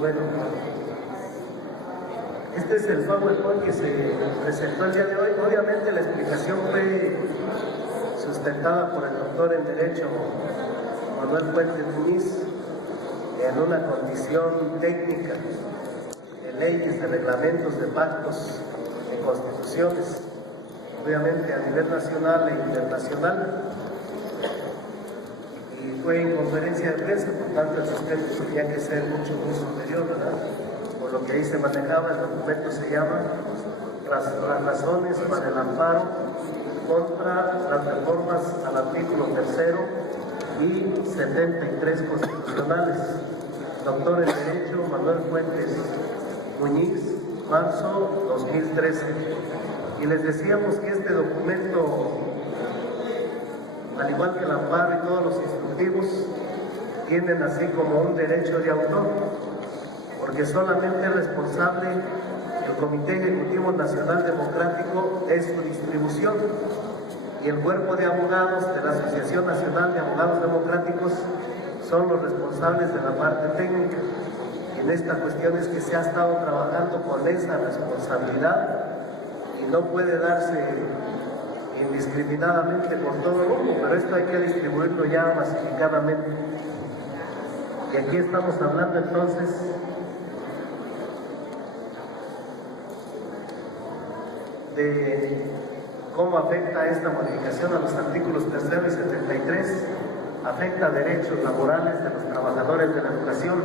Bueno, este es el PowerPoint que se presentó el día de hoy. Obviamente la explicación fue sustentada por el doctor en Derecho Manuel Fuentes Muñiz en una condición técnica de leyes, de reglamentos, de pactos, de constituciones, obviamente a nivel nacional e internacional. Y fue en conferencia de prensa, por tanto el sustento tenía que ser mucho muy superior, ¿verdad? Por lo que ahí se manejaba, el documento se llama las razones para el amparo contra las reformas al artículo 3 y 73 constitucionales. Doctor en Derecho Manuel Fuentes Muñiz, marzo 2013. Y les decíamos que este documento, al igual que el amparo y todos los instructivos, tienen así como un derecho de autor, porque solamente es responsable el Comité Ejecutivo Nacional Democrático de su distribución, y el cuerpo de abogados de la Asociación Nacional de Abogados Democráticos son los responsables de la parte técnica. Y en esta cuestión es que se ha estado trabajando con esa responsabilidad y no puede darse indiscriminadamente por todo el mundo, pero esto hay que distribuirlo ya masificadamente. Y aquí estamos hablando entonces de cómo afecta esta modificación a los artículos 3 y 73, afecta derechos laborales de los trabajadores de la educación.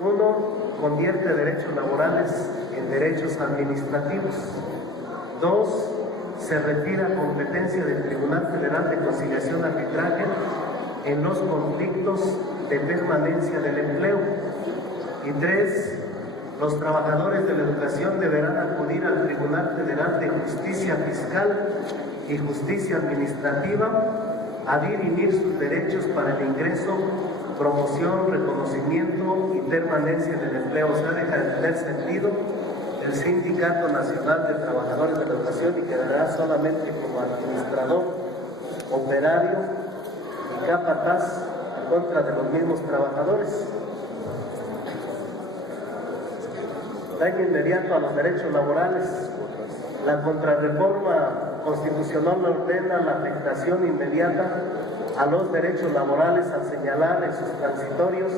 Uno, convierte derechos laborales en derechos administrativos. Dos, se retira competencia del Tribunal Federal de Conciliación y Arbitraje en los conflictos de permanencia del empleo. Y tres, los trabajadores de la educación deberán acudir al Tribunal Federal de Justicia Fiscal y Justicia Administrativa a dirimir sus derechos para el ingreso, promoción, reconocimiento y permanencia en el empleo. O sea, deja de tener sentido el Sindicato Nacional de Trabajadores de la Educación y quedará solamente como administrador, operario y capataz en contra de los mismos trabajadores. Daño inmediato a los derechos laborales. La contrarreforma constitucional ordena la afectación inmediata a los derechos laborales al señalar en sus transitorios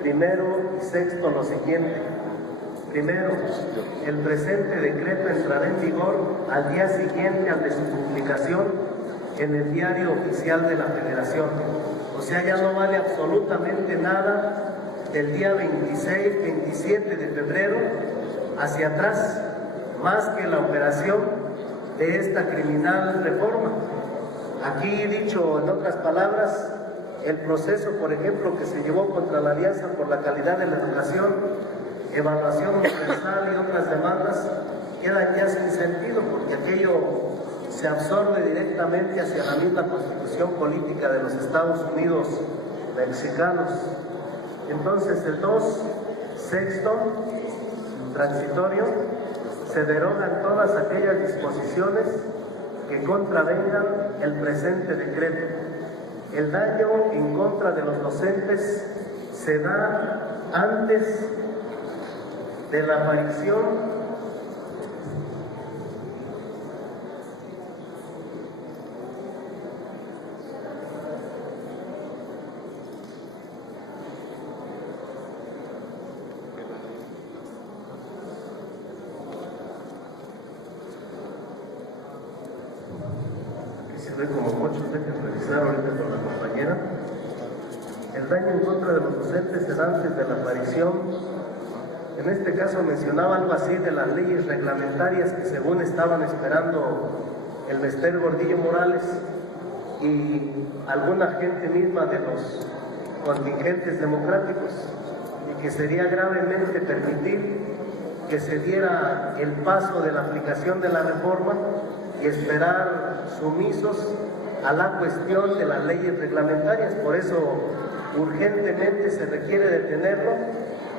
primero y sexto lo siguiente. Primero, el presente decreto entrará en vigor al día siguiente al de su publicación en el Diario Oficial de la Federación. O sea, ya no vale absolutamente nada del día 26, 27 de febrero hacia atrás, más que la operación de esta criminal reforma. Aquí, dicho en otras palabras, el proceso, por ejemplo, que se llevó contra la Alianza por la Calidad de la Educación, evaluación universal y otras demandas, quedan ya sin sentido, porque aquello se absorbe directamente hacia la misma constitución política de los Estados Unidos mexicanos. Entonces, el 2, sexto, transitorio, se derogan todas aquellas disposiciones que contravengan el presente decreto. El daño en contra de los docentes se da antes de la aparición como muchos dejen revisar ahorita con la compañera. El daño en contra de los docentes será antes de la aparición. En este caso mencionaba algo así de las leyes reglamentarias que según estaban esperando el Mester Gordillo Morales y alguna gente misma de los contingentes democráticos, y que sería gravemente permitir que se diera el paso de la aplicación de la reforma y esperar sumisos a la cuestión de las leyes reglamentarias. Por eso urgentemente se requiere detenerlo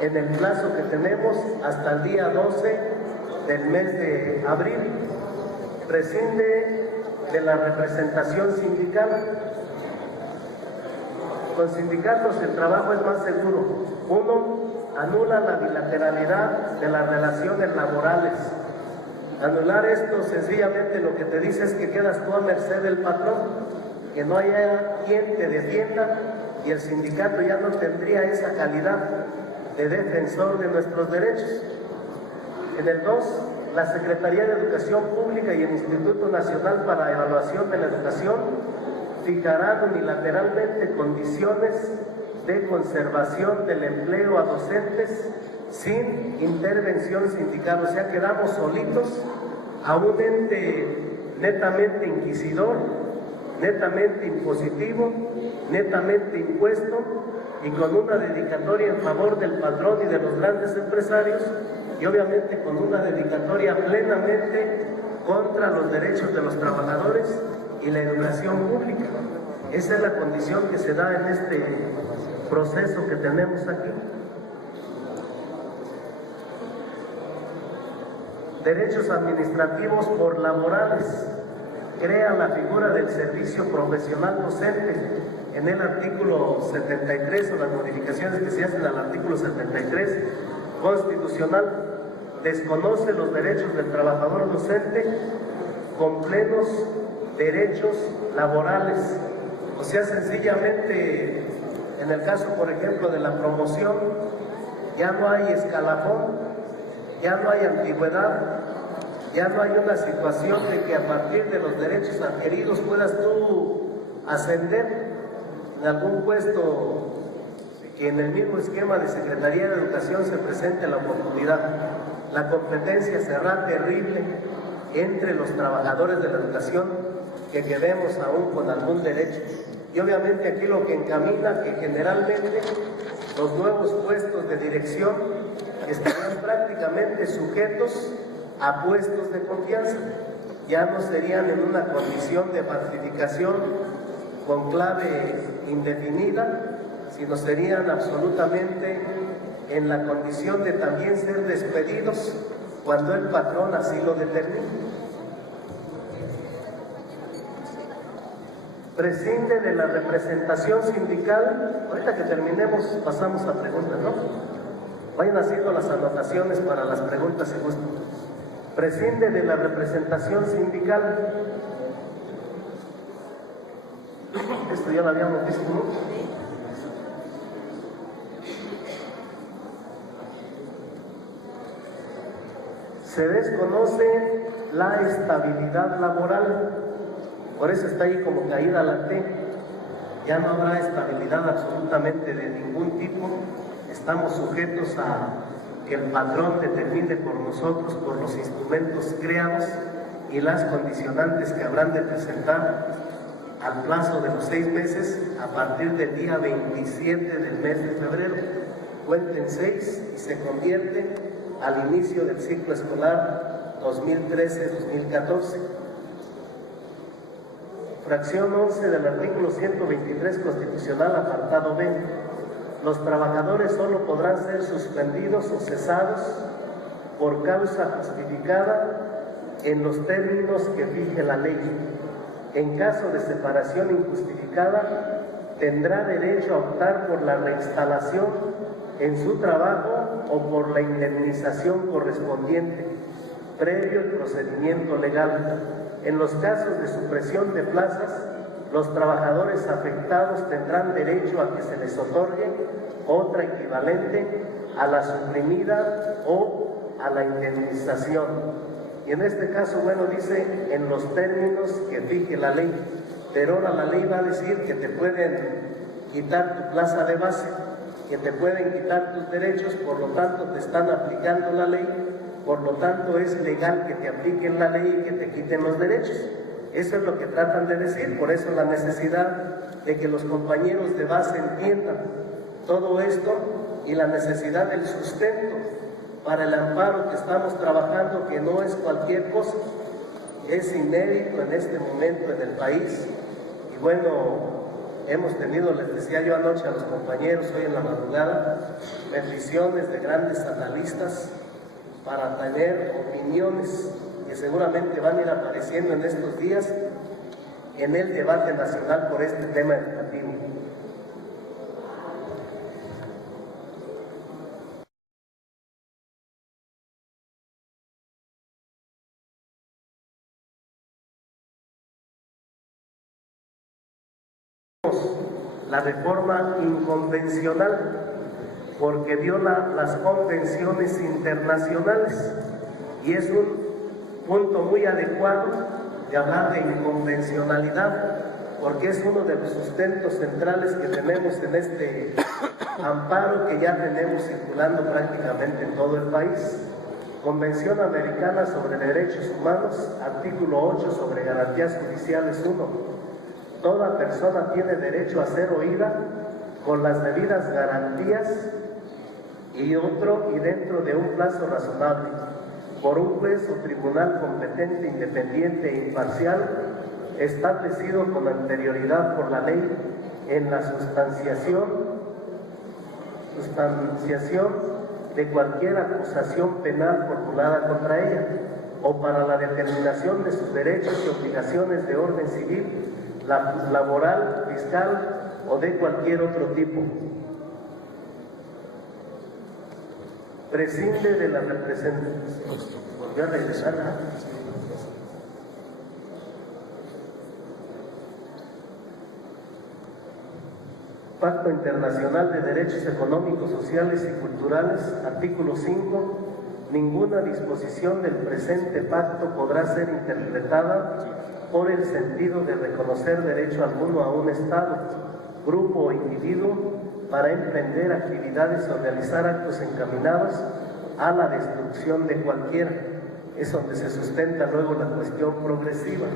en el plazo que tenemos hasta el día 12 del mes de abril. Prescinde de la representación sindical. Con sindicatos el trabajo es más seguro. Uno, anula la bilateralidad de las relaciones laborales. Anular esto sencillamente lo que te dice es que quedas tú a merced del patrón, que no haya quien te defienda y el sindicato ya no tendría esa calidad de defensor de nuestros derechos. En el 2, la Secretaría de Educación Pública y el Instituto Nacional para la Evaluación de la Educación fijarán unilateralmente condiciones de conservación del empleo a docentes sin intervención sindical. O sea, quedamos solitos a un ente netamente inquisidor, netamente impositivo, netamente impuesto y con una dedicatoria en favor del patrón y de los grandes empresarios y obviamente con una dedicatoria plenamente contra los derechos de los trabajadores y la educación pública. Esa es la condición que se da en este proceso que tenemos aquí. Derechos administrativos por laborales. Crea la figura del servicio profesional docente en el artículo 73 o las modificaciones que se hacen al artículo 73 constitucional. Desconoce los derechos del trabajador docente con plenos derechos laborales. O sea, sencillamente, en el caso, por ejemplo, de la promoción, ya no hay escalafón, ya no hay antigüedad, ya no hay una situación de que a partir de los derechos adquiridos puedas tú ascender en algún puesto que en el mismo esquema de Secretaría de Educación se presente la oportunidad. La competencia será terrible entre los trabajadores de la educación que quedemos aún con algún derecho. Y obviamente aquí lo que encamina que generalmente los nuevos puestos de dirección estarían prácticamente sujetos a puestos de confianza. Ya no serían en una condición de participación con clave indefinida, sino serían absolutamente en la condición de también ser despedidos cuando el patrón así lo determine. Prescinde de la representación sindical. Ahorita que terminemos pasamos a preguntas, ¿no? Vayan haciendo las anotaciones para las preguntas si gustan. Prescinde de la representación sindical. Esto ya lo habíamos visto, ¿no? Se desconoce la estabilidad laboral, por eso está ahí como caída la T. Ya no habrá estabilidad absolutamente de ningún tipo. Estamos sujetos a que el patrón determine por nosotros, por los instrumentos creados y las condicionantes que habrán de presentar al plazo de los 6 meses a partir del día 27 del mes de febrero. Cuenten 6 y se convierte al inicio del ciclo escolar 2013-2014. Fracción 11 del artículo 123 constitucional, apartado B. Los trabajadores solo podrán ser suspendidos o cesados por causa justificada en los términos que fije la ley. En caso de separación injustificada, tendrá derecho a optar por la reinstalación en su trabajo o por la indemnización correspondiente, previo el procedimiento legal. En los casos de supresión de plazas, los trabajadores afectados tendrán derecho a que se les otorgue otra equivalente a la suprimida o a la indemnización. Y en este caso, bueno, dice en los términos que fije la ley, pero ahora la ley va a decir que te pueden quitar tu plaza de base, que te pueden quitar tus derechos, por lo tanto te están aplicando la ley, por lo tanto es legal que te apliquen la ley y que te quiten los derechos. Eso es lo que tratan de decir, por eso la necesidad de que los compañeros de base entiendan todo esto y la necesidad del sustento para el amparo que estamos trabajando, que no es cualquier cosa, es inédito en este momento en el país. Y bueno, hemos tenido, les decía yo anoche a los compañeros, hoy en la madrugada, peticiones de grandes analistas para tener opiniones que seguramente van a ir apareciendo en estos días en el debate nacional por este tema educativo. la reforma inconvencional, porque viola las convenciones internacionales, y es un punto muy adecuado de hablar de inconvencionalidad, porque es uno de los sustentos centrales que tenemos en este amparo que ya tenemos circulando prácticamente en todo el país. Convención Americana sobre Derechos Humanos, artículo 8 sobre garantías judiciales 1. Toda persona tiene derecho a ser oída con las debidas garantías y dentro de un plazo razonable, por un juez o tribunal competente, independiente e imparcial, establecido con anterioridad por la ley en la sustanciación de cualquier acusación penal formulada contra ella, o para la determinación de sus derechos y obligaciones de orden civil, laboral, fiscal o de cualquier otro tipo. Prescinde de la representación. Volvió a regresar, ¿no? Pacto Internacional de Derechos Económicos, Sociales y Culturales, artículo 5. Ninguna disposición del presente pacto podrá ser interpretada por el sentido de reconocer derecho alguno a un Estado, grupo o individuo para emprender actividades o realizar actos encaminados a la destrucción de cualquiera. Es donde se sustenta luego la cuestión progresiva.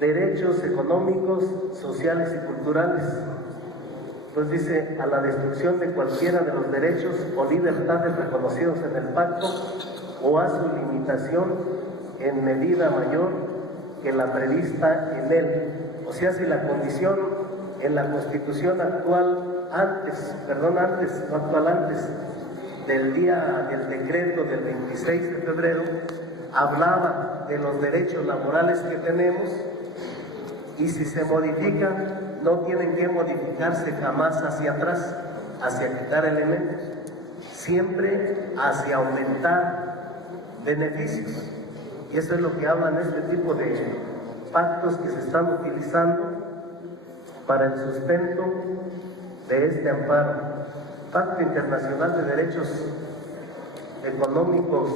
Derechos económicos, sociales y culturales. Entonces dice, a la destrucción de cualquiera de los derechos o libertades reconocidos en el pacto o a su limitación en medida mayor que la prevista en él. O sea, si la condición en la Constitución actual, antes del decreto del 26 de febrero, hablaba de los derechos laborales que tenemos, y si se modifican, no tienen que modificarse jamás hacia atrás, hacia quitar elementos, siempre hacia aumentar beneficios. Y eso es lo que hablan este tipo de pactos que se están utilizando para el sustento de este amparo. Pacto Internacional de Derechos Económicos,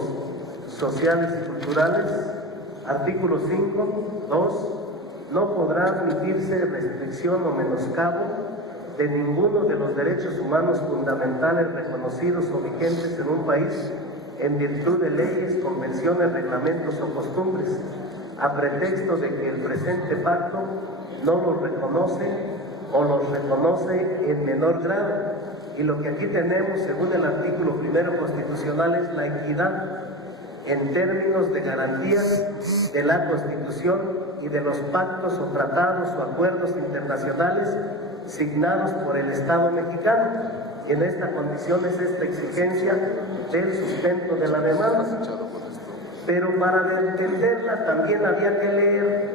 Sociales y Culturales, artículo 5, 2. No podrá admitirse restricción o menoscabo de ninguno de los derechos humanos fundamentales reconocidos o vigentes en un país en virtud de leyes, convenciones, reglamentos o costumbres, a pretexto de que el presente pacto no los reconoce o los reconoce en menor grado. Y lo que aquí tenemos, según el artículo 1 constitucional, es la equidad en términos de garantías de la Constitución y de los pactos o tratados o acuerdos internacionales signados por el Estado mexicano. Y en esta condición es esta exigencia del sustento de la demanda. Pero para entenderla también había que leer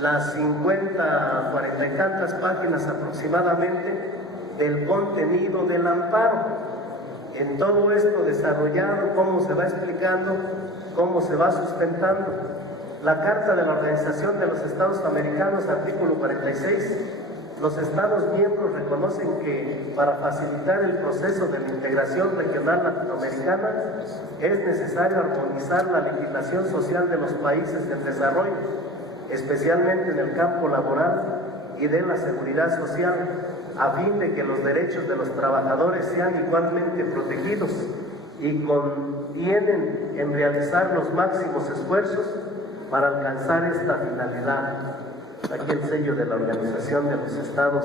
las 50, 40 y tantas páginas aproximadamente del contenido del amparo. En todo esto desarrollado, cómo se va explicando, cómo se va sustentando. La Carta de la Organización de los Estados Americanos, artículo 46, los Estados miembros reconocen que para facilitar el proceso de la integración regional latinoamericana es necesario armonizar la legislación social de los países en desarrollo, especialmente en el campo laboral y de la seguridad social, a fin de que los derechos de los trabajadores sean igualmente protegidos, y contienen en realizar los máximos esfuerzos para alcanzar esta finalidad. Aquí el sello de la Organización de los Estados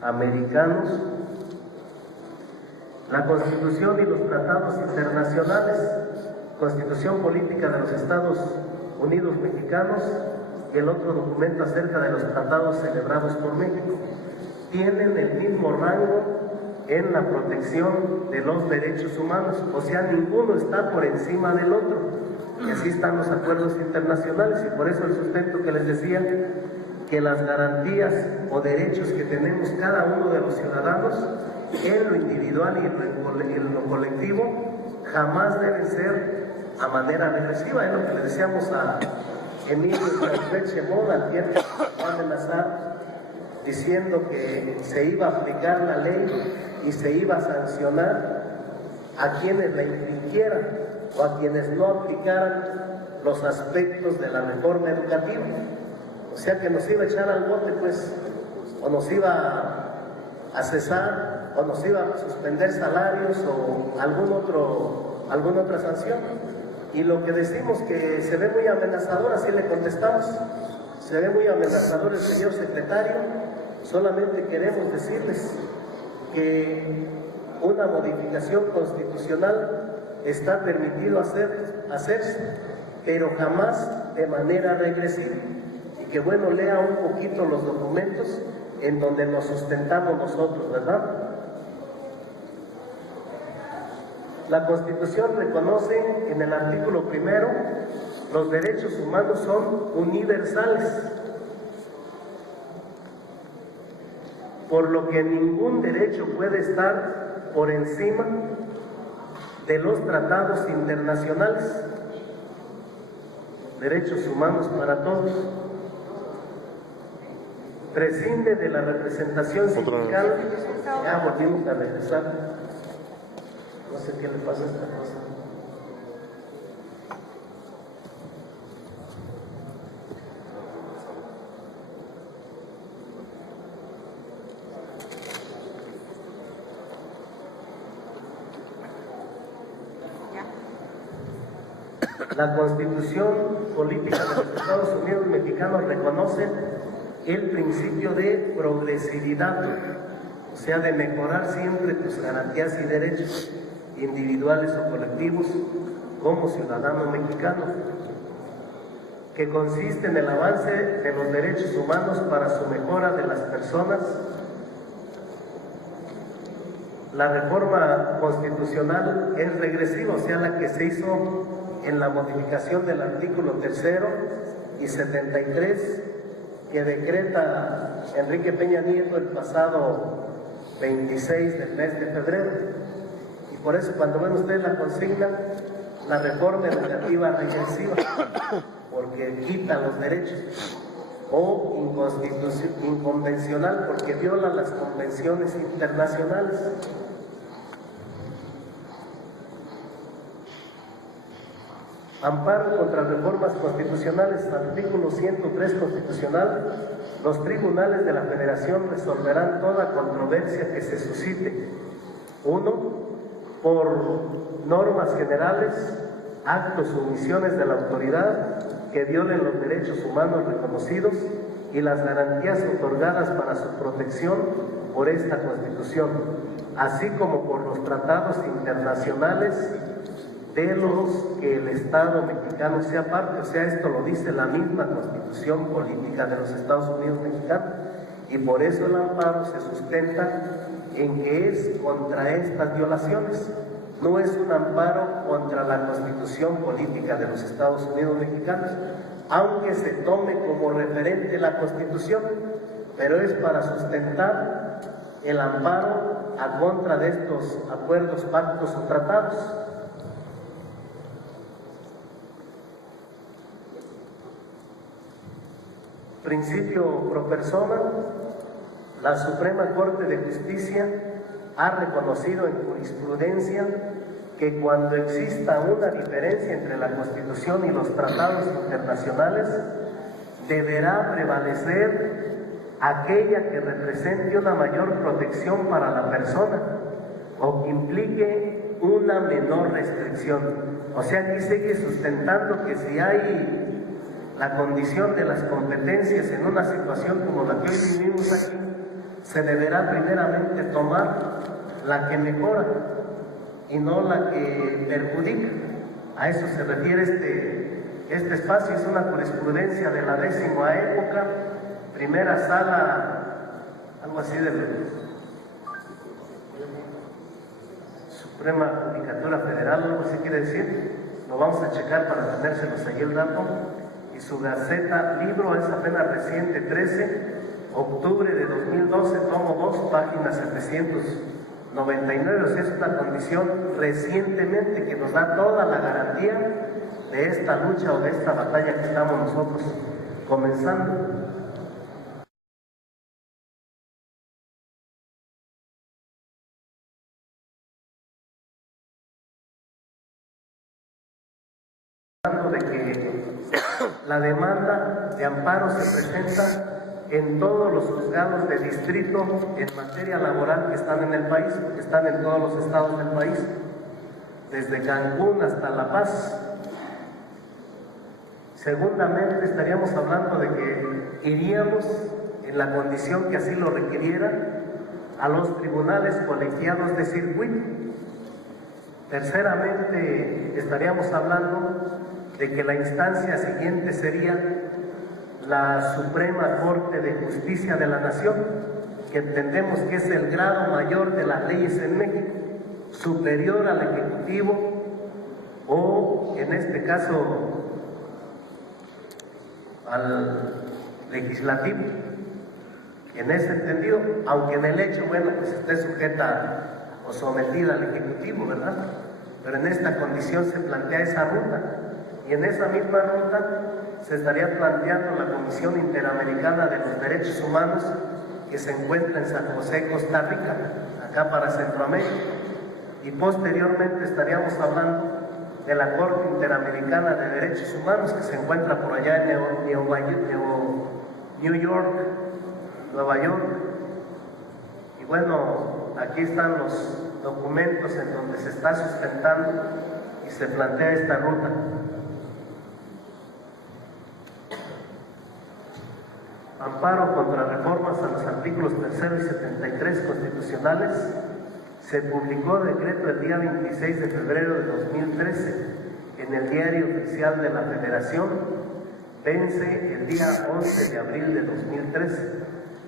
Americanos. La Constitución y los tratados internacionales, Constitución Política de los Estados Unidos Mexicanos y el otro documento acerca de los tratados celebrados por México, tienen el mismo rango en la protección de los derechos humanos, o sea, ninguno está por encima del otro, y así están los acuerdos internacionales. Y por eso el sustento que les decía, que las garantías o derechos que tenemos cada uno de los ciudadanos en lo individual y en lo colectivo jamás deben ser a manera regresiva. Es lo que le decíamos a Emilio Chemón, al llegó a amenazar diciendo que se iba a aplicar la ley y se iba a sancionar a quienes la infringieran o a quienes no aplicaran los aspectos de la reforma educativa. O sea que nos iba a echar al bote, pues, o nos iba a cesar, o nos iba a suspender salarios o alguna otra sanción. Y lo que decimos que se ve muy amenazador, así le contestamos, se ve muy amenazador el señor secretario. Solamente queremos decirles que una modificación constitucional está permitido hacerse, pero jamás de manera regresiva. Y que bueno, lea un poquito los documentos en donde nos sustentamos nosotros, ¿verdad? La Constitución reconoce en el artículo 1: los derechos humanos son universales, por lo que ningún derecho puede estar por encima de los tratados internacionales. Derechos humanos para todos. Prescinde de la representación sindical. Ya volvimos a regresar. No sé qué le pasa a esta cosa. La Constitución Política de los Estados Unidos Mexicanos reconoce el principio de progresividad, o sea, de mejorar siempre tus garantías y derechos individuales o colectivos como ciudadano mexicano, que consiste en el avance de los derechos humanos para su mejora de las personas. La reforma constitucional es regresiva, o sea, la que se hizo en la modificación del artículo 3 y 73 que decreta Enrique Peña Nieto el pasado 26 del mes de febrero. Y por eso cuando ven ustedes la consigna, la reforma educativa regresiva, porque quita los derechos, o inconvencional, porque viola las convenciones internacionales. Amparo contra reformas constitucionales. Artículo 103 constitucional. Los tribunales de la Federación resolverán toda controversia que se suscite. 1. Por normas generales, actos o omisiones de la autoridad que violen los derechos humanos reconocidos y las garantías otorgadas para su protección por esta Constitución, así como por los tratados internacionales de los que el Estado mexicano sea parte. O sea, esto lo dice la misma Constitución Política de los Estados Unidos Mexicanos, y por eso el amparo se sustenta en que es contra estas violaciones. No es un amparo contra la Constitución Política de los Estados Unidos Mexicanos, aunque se tome como referente la Constitución, pero es para sustentar el amparo a contra de estos acuerdos, pactos o tratados. Principio pro persona. La Suprema Corte de Justicia ha reconocido en jurisprudencia que cuando exista una diferencia entre la Constitución y los tratados internacionales, deberá prevalecer aquella que represente una mayor protección para la persona o que implique una menor restricción. O sea, aquí sigue sustentando que si hay la condición de las competencias en una situación como la que hoy vivimos aquí, se deberá primeramente tomar la que mejora y no la que perjudica. A eso se refiere este espacio. Es una jurisprudencia de la 10ª época, primera sala, algo así de la Suprema Judicatura Federal, algo así quiere decir. Lo vamos a checar para tenérselos ahí el dato. Y su Gaceta, libro, es apenas reciente, 13 octubre de 2012, tomo 2, página 799. O sea, es una condición recientemente que nos da toda la garantía de esta lucha o de esta batalla que estamos nosotros comenzando. La demanda de amparo se presenta en todos los juzgados de distrito en materia laboral que están en el país, que están en todos los estados del país, desde Cancún hasta La Paz. Segundamente, estaríamos hablando de que iríamos, en la condición que así lo requiriera, a los tribunales colegiados de circuito. Terceramente, estaríamos hablando de que la instancia siguiente sería la Suprema Corte de Justicia de la Nación, que entendemos que es el grado mayor de las leyes en México, superior al Ejecutivo o, en este caso, al Legislativo. En ese entendido, aunque en el hecho, bueno, pues esté sujeta o sometida al Ejecutivo, ¿verdad? Pero en esta condición se plantea esa ruta, y en esa misma ruta se estaría planteando la Comisión Interamericana de los Derechos Humanos, que se encuentra en San José, Costa Rica, acá para Centroamérica, y posteriormente estaríamos hablando de la Corte Interamericana de Derechos Humanos, que se encuentra por allá en New York, Nueva York. Y bueno, aquí están los documentos en donde se está sustentando y se plantea esta ruta. Amparo contra reformas a los artículos 3 y 73 constitucionales. Se publicó decreto el día 26 de febrero de 2013 en el Diario Oficial de la Federación. Vence el día 11 de abril de 2013.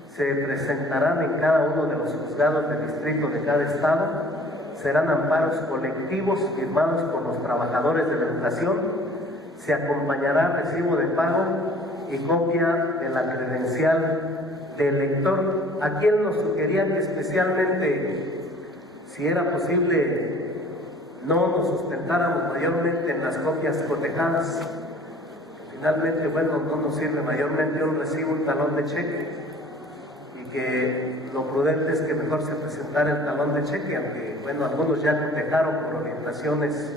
Se presentarán en cada uno de los juzgados de distrito de cada estado. Serán amparos colectivos firmados por los trabajadores de la educación. Se acompañará recibo de pago y copia de la credencial del lector. Aquí él nos sugería que especialmente, si era posible, no nos sustentáramos mayormente en las copias cotejadas. Finalmente, bueno, no nos sirve mayormente un recibo, un talón de cheque, y que lo prudente es que mejor se presentara el talón de cheque, aunque, bueno, algunos ya cotejaron por orientaciones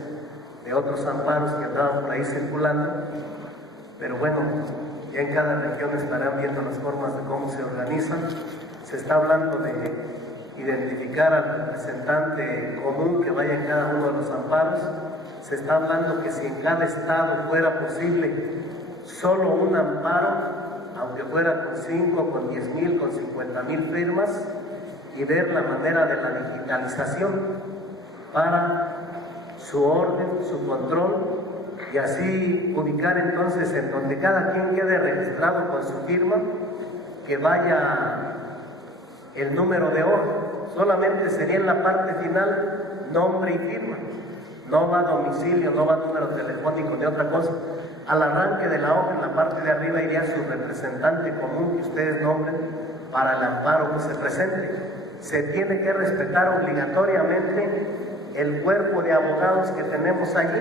de otros amparos que andaban por ahí circulando, pero bueno, ya en cada región estarán viendo las formas de cómo se organizan. Se está hablando de identificar al representante común que vaya en cada uno de los amparos. Se está hablando que si en cada estado fuera posible solo un amparo, aunque fuera con 5, con 10,000, con 50,000 firmas, y ver la manera de la digitalización para su orden, su control, y así ubicar entonces en donde cada quien quede registrado con su firma, que vaya el número de hoja. Solamente sería en la parte final nombre y firma, no va domicilio, no va número telefónico ni otra cosa. Al arranque de la hoja, en la parte de arriba, iría su representante común que ustedes nombren para el amparo que se presente. Se tiene que respetar obligatoriamente el cuerpo de abogados que tenemos allí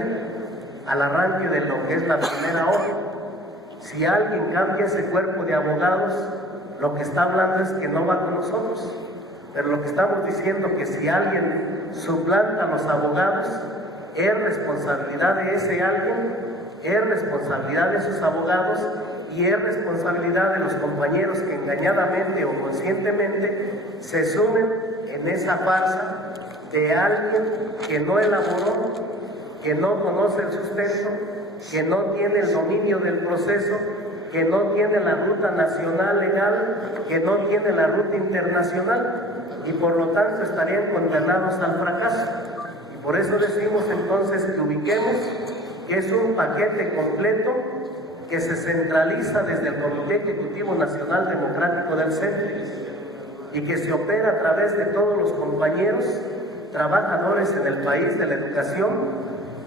al arranque de lo que es la primera hoja. Si alguien cambia ese cuerpo de abogados, lo que está hablando es que no va con nosotros. Pero lo que estamos diciendo es que si alguien suplanta a los abogados, es responsabilidad de ese alguien, es responsabilidad de sus abogados y es responsabilidad de los compañeros que engañadamente o conscientemente se sumen en esa farsa de alguien que no elaboró, que no conoce el sustento, que no tiene el dominio del proceso, que no tiene la ruta nacional legal, que no tiene la ruta internacional, y por lo tanto estarían condenados al fracaso. Y por eso decimos entonces que ubiquemos que es un paquete completo que se centraliza desde el Comité Ejecutivo Nacional Democrático del CENTE y que se opera a través de todos los compañeros trabajadores en el país de la educación,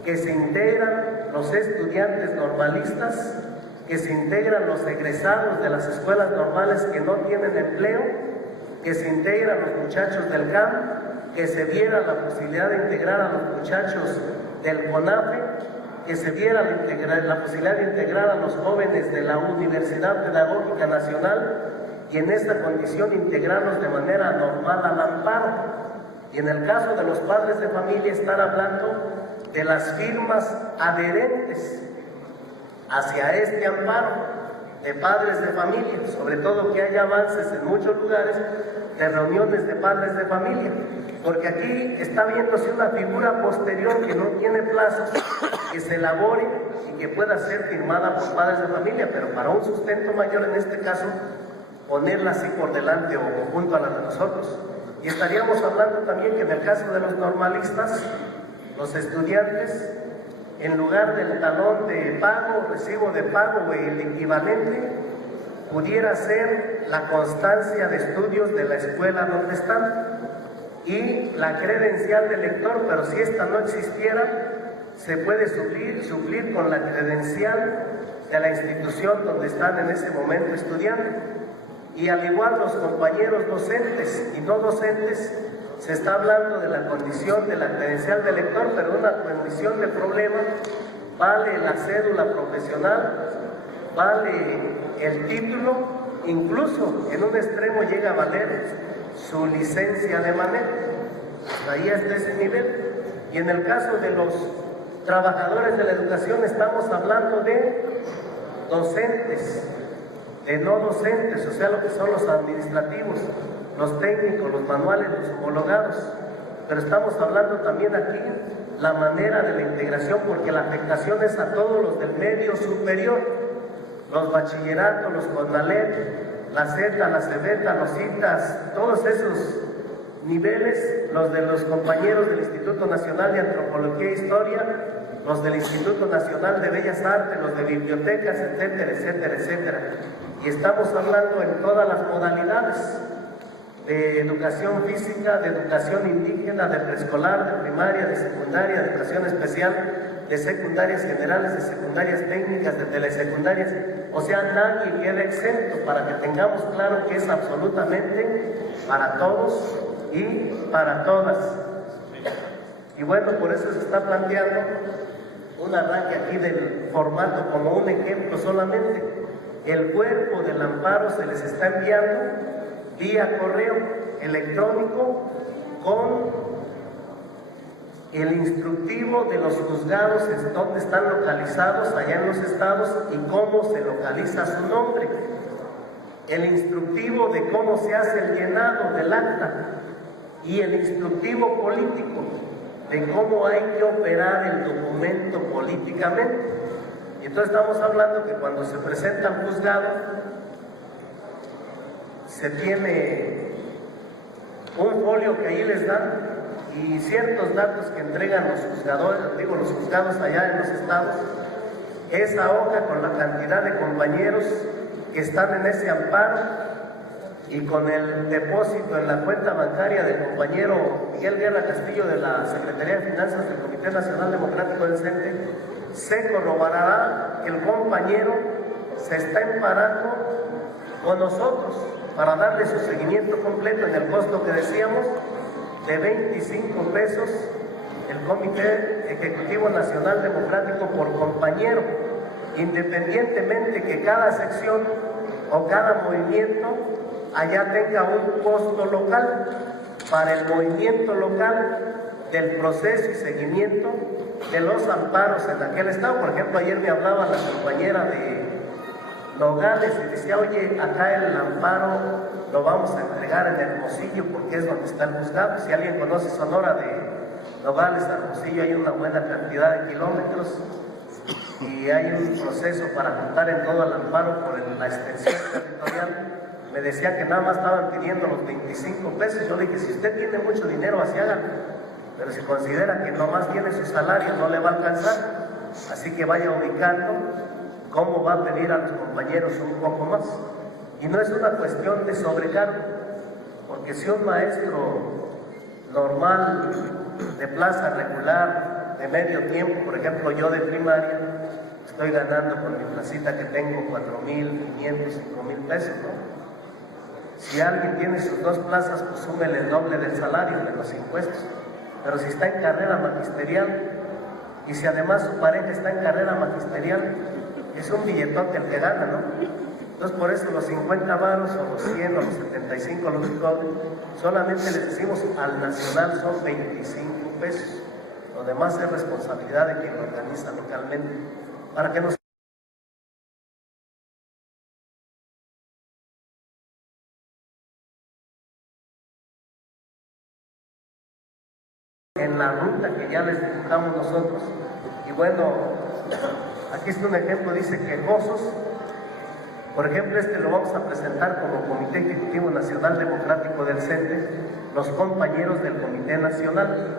que se integran los estudiantes normalistas, que se integran los egresados de las escuelas normales que no tienen empleo, que se integran los muchachos del CAM, que se viera la posibilidad de integrar a los muchachos del CONAFE, que se viera la posibilidad de integrar a los jóvenes de la Universidad Pedagógica Nacional, y en esta condición integrarlos de manera normal al amparo. Y en el caso de los padres de familia, estar hablando de las firmas adherentes hacia este amparo de padres de familia, sobre todo que haya avances en muchos lugares de reuniones de padres de familia, porque aquí está viéndose una figura posterior que no tiene plazo, que se elabore y que pueda ser firmada por padres de familia, pero para un sustento mayor, en este caso, ponerla así por delante o junto a la de nosotros. Y estaríamos hablando también que en el caso de los normalistas, los estudiantes, en lugar del talón de pago, recibo de pago o el equivalente, pudiera ser la constancia de estudios de la escuela donde están y la credencial de lector, pero si esta no existiera, se puede suplir con la credencial de la institución donde están en ese momento estudiando. Y al igual los compañeros docentes y no docentes, se está hablando de la condición de la credencial de lector, pero una condición de problema, vale la cédula profesional, vale el título, incluso en un extremo llega a valer su licencia de manejo. Ahí está ese nivel. Y en el caso de los trabajadores de la educación estamos hablando de docentes, de no docentes, o sea, lo que son los administrativos, los técnicos, los manuales, los homologados. Pero estamos hablando también aquí la manera de la integración, porque la afectación es a todos los del medio superior, los bachilleratos, los CONALEP, la Z, la CEBETA, los CITAS, todos esos niveles, los de los compañeros del Instituto Nacional de Antropología e Historia, los del Instituto Nacional de Bellas Artes, los de bibliotecas, etcétera, etcétera, etcétera. Y estamos hablando en todas las modalidades, de educación física, de educación indígena, de preescolar, de primaria, de secundaria, de educación especial, de secundarias generales, de secundarias técnicas, de telesecundarias. O sea, nadie queda exento, para que tengamos claro que es absolutamente para todos y para todas. Y bueno, por eso se está planteando un arranque aquí del formato como un ejemplo solamente. El cuerpo del amparo se les está enviando vía correo electrónico con el instructivo de los juzgados donde están localizados allá en los estados y cómo se localiza su nombre, el instructivo de cómo se hace el llenado del acta y el instructivo político de cómo hay que operar el documento políticamente. Y entonces estamos hablando que cuando se presenta al juzgado se tiene un folio que ahí les dan y ciertos datos que entregan los juzgadores, los juzgados allá en los estados, esa hoja con la cantidad de compañeros que están en ese amparo y con el depósito en la cuenta bancaria del compañero Miguel Guerra Castillo de la Secretaría de Finanzas del Comité Nacional Democrático del CENTE, se corroborará que el compañero se está amparando con nosotros para darle su seguimiento completo en el costo que decíamos de 25 pesos el Comité Ejecutivo Nacional Democrático por compañero, independientemente que cada sección o cada movimiento allá tenga un costo local para el movimiento local del proceso y seguimiento de los amparos en aquel estado. Por ejemplo, ayer me hablaba la compañera de Nogales y decía, oye, acá el amparo lo vamos a entregar en Hermosillo porque es donde está el juzgado. Si alguien conoce Sonora, de Nogales a Hermosillo hay una buena cantidad de kilómetros y hay un proceso para juntar en todo el amparo por la extensión territorial. Me decía que nada más estaban pidiendo los 25 pesos. Yo le dije, si usted tiene mucho dinero, así hágalo, pero si considera que nomás tiene su salario, no le va a alcanzar, así que vaya ubicando cómo va a pedir a los compañeros un poco más. Y no es una cuestión de sobrecargo, porque si un maestro normal, de plaza regular, de medio tiempo, por ejemplo yo de primaria, estoy ganando con mi placita que tengo 4,500, 5,000 pesos, ¿no? Si alguien tiene sus dos plazas, pues súmele el doble del salario, de los impuestos. Pero si está en carrera magisterial, y si además su pareja está en carrera magisterial, es un billetote el que gana, ¿no? Entonces por eso los 50 varos, o los 100, o los 75, los que cobren, solamente les decimos al nacional son 25 pesos. Lo demás es responsabilidad de quien lo organiza localmente. Para que nos en la ruta que ya les dibujamos nosotros. Y bueno, aquí está un ejemplo, dice quejosos. Por ejemplo, lo vamos a presentar como Comité Ejecutivo Nacional Democrático del CENTE, los compañeros del Comité Nacional.